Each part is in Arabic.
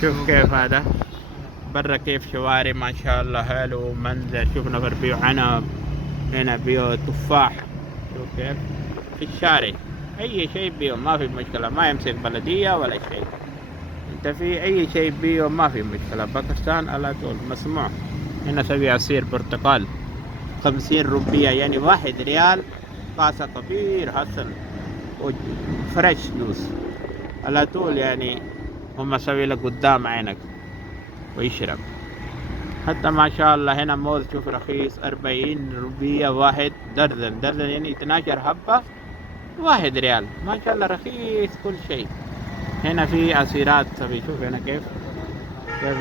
شوف كيف هذا برا، كيف شوارع ما شاء الله، حلو منظر. شوف نفر بيو عنب، هنا بيو تفاح. شوف كيف في الشارع اي شيء بيو ما في مشكلة، ما يمسك بلدية ولا شيء. انت في اي شيء بيو ما في مشكلة، باكستان على طول مسموع. هنا سوي عصير برتقال 50 روبية، يعني 1 ريال. كاسة كبير حسن وفريش جوس على طول، يعني هم سوي لك قدام عينك ويشرب. حتى ما شاء الله هنا موز شوف رخيص 40 روبية واحد درجن، درجن يعني 12 حبة 1 ريال. ما شاء الله رخيص كل شيء. هنا في عصيرات سوي، شوف هنا كيف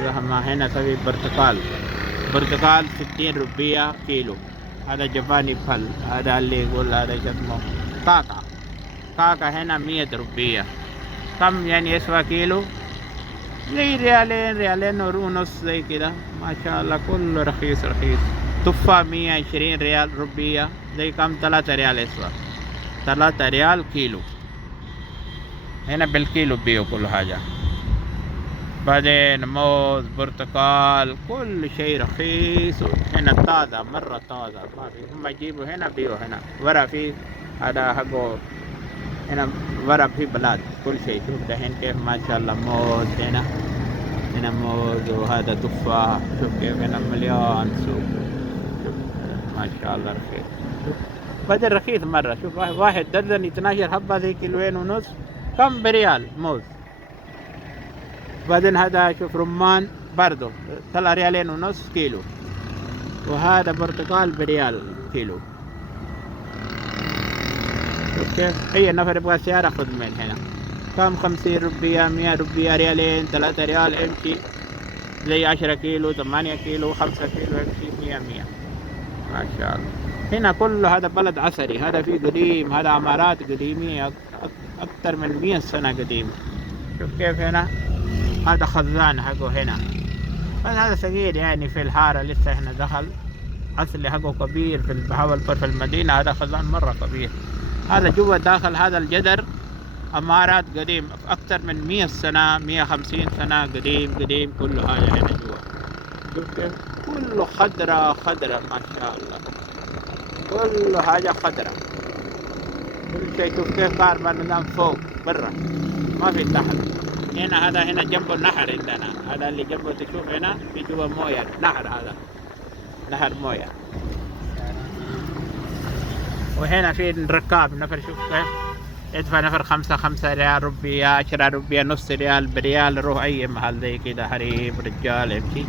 زحمة. هنا سوي برتقال، برتقال 60 روبية كيلو. هذا جباني فل، هذا اللي يقول هذا اسمه كاكا. كاكا هنا 100 روبية. كم يعني يسوى كيلو؟ زي ريالين، ريالين ونص زي كده. ما شاء الله كله رخيص رخيص. تفاح 120 ريال روبية، زي كم 3 ريال يسوى، 3 ريال كيلو. هنا بالكيلو بيو كل حاجة. بعدين موز برتقال كل شيء رخيص. هنا طازة مرة طازة، ما في هم يجيبوا هنا بيو هنا ورا في هذا حقه. هنا ورا في بلاد كل شيء. شوف دحين كيف ما شاء الله موز هنا، هنا موز وهذا تفاح. شوف كيف هنا مليان سوق. شوف ما شاء الله رخيص. شوف بدل رخيص مرة. شوف واحد درجن 12 حبة زي كيلوين ونص، كم بريال موز. بعدين هذا شوف رمان برضو 3 ريالين ونص كيلو. وهذا برتقال بريال كيلو. شوف كيف اي نفر يبغى سيارة خذ من هنا. كم 50 روبية 100 روبية ريالين 3 ريال امشي. زي 10 كيلو 8 كيلو 5 كيلو امشي 100. ما شاء الله. هنا كله هذا بلد عصري، هذا فيه قديم، هذا عمارات قديمية أكثر من 100 سنة قديمة. شوف كيف هنا هذا خزان حقه هنا، بس هذا صغير يعني في الحارة لسه. هنا دخل أصلي حقه كبير في بحاول في المدينة. هذا خزان مرة كبير. هذا جوا داخل هذا الجدر عمارات قديم أكثر من 100 سنة 150 سنة قديم قديم. كله هذا هنا جوا. شوف كيف كله خضرة خضرة ما شاء الله، كله حاجة خضرة كل شيء. شوف كيف كهرباء النظام فوق برا ما في تحت. هنا هذا هنا جنبه النهر عندنا، هذا اللي جنبه تشوف هنا في جوا مويه نهر، هذا نهر مويه. وهنا في ركاب نفر. شوف كيف يدفع نفر 5 ريال روبية 10 روبية نص ريال بريال يروح أي محل زي كده، حريم رجال يمشي.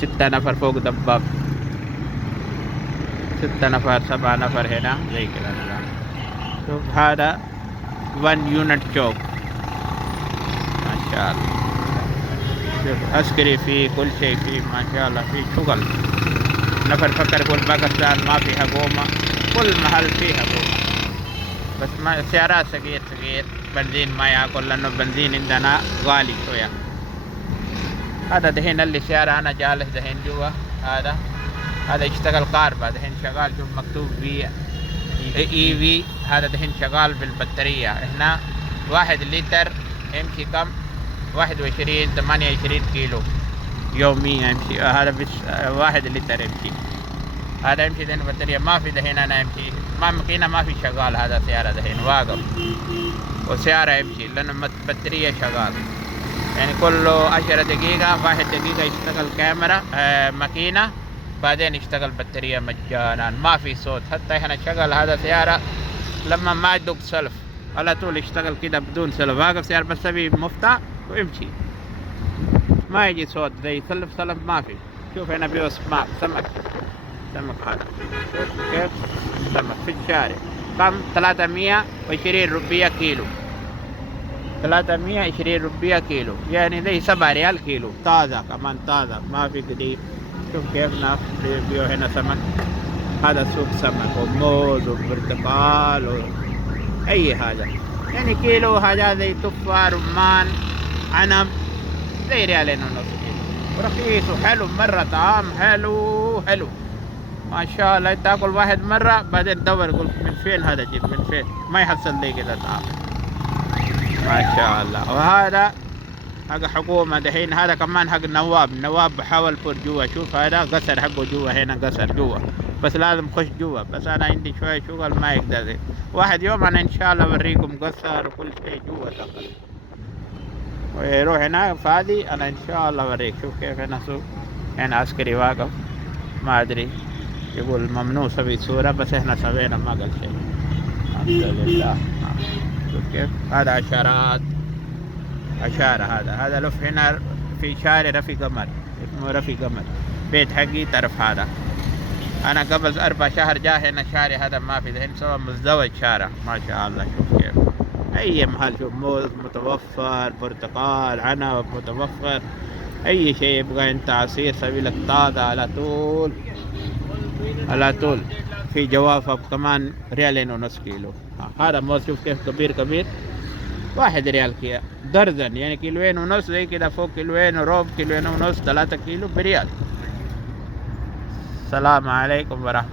6 نفر فوق دباب، 6 نفر 7 نفر هنا زي كده. شوف هذا 1 يونت جوب ما شاء الله. شوف عسكري فيه كل شيء فيه ما شاء الله، فيه شغل. نفر فكر يقول باكستان ما في حكومة، كل محل فيه حكومة، بس ما سيارات صغير صغير. بنزين ما ياكل لأنه بنزين عندنا غالي شوية. هذا دحين اللي سيارة أنا جالس دحين جوا، هذا يشتغل كهرباء دحين شغال. شوف مكتوب في اي في، هذا دحين شغال بالبطارية. هنا 1 لتر يمشي كم 28 كيلو يوميا يمشي. هذا بس 1 لتر يمشي. هذا يمشي دحين بطارية ما في. دحين أنا يمشي ما مكينة ما في شغال. هذا سيارة دحين واقف وسيارة يمشي لأنه بطارية شغال. يعني كل 10 دقيقة 1 دقيقة يشتغل كاميرا ماكينة، بعدين يشتغل بطارية مجانا ما في صوت. حتى هنا شغل هذا سيارة لما ما يدق سلف على طول يشتغل كده بدون سلف. واقف سيارة بس تبي مفتاح ويمشي ما يجي صوت زي سلف ما في. شوف هنا بيوس ماء سمك هذا. شوف كيف سمك في الشارع. كم 320 روبية كيلو، 320 روبية كيلو، يعني زي 7 ريال كيلو. طازة كمان طازة ما في قديم. شوف كيف ناس بيبيعوا هنا سمك. هذا سوق سمك وموز وبرتقال أي حاجة. يعني كيلو حاجة زي تفاح رمان عنب زي ريالين ونص كيلو، ورخيص وحلو مرة. طعام حلو حلو ما شاء الله. تاكل واحد مرة بعدين تدور يقول من فين هذا جيب من فين، ما يحصل لي كده طعام ما شاء الله. وهذا حق حكومة دحين. هذا كمان حق نواب بحاول فور جوا. شوف هذا قصر حقه جوا، هنا قصر جوا، بس لازم خش جوا. بس انا عندي شوية شغل ما يقدر. واحد يوم انا ان شاء الله اوريكم قصر وكل شيء جوا دخل ويروح هناك فاضي. انا ان شاء الله اوريك. شوف كيف هنا سوق، هنا عسكري واقف ما ادري يقول ممنوع سوي صورة، بس احنا سوينا ما قال شيء الحمد لله. شوف كيف هذا عشرات عشارة. هذا لف هنا في شارع رفي قمر، اسمه رفي قمر. بيت حقي طرف هذا. انا قبل 4 شهر جاه هنا شارع هذا ما في، دحين سوى مزدوج شارع ما شاء الله. شوف كيف اي محل، شوف موز متوفر، برتقال، عنب متوفر، اي شيء يبغى انت عصير سوي لك طازة على طول على طول. في جوافة كمان 2.5 كيلو. هذا موز شوف كيف كبير 1 ريال كيا درزن، يعني 1.5 كيلو زي كده، فوق 1.5 كيلو، 1.5 كيلو، 3 كيلو بريال. السلام عليكم ورحمة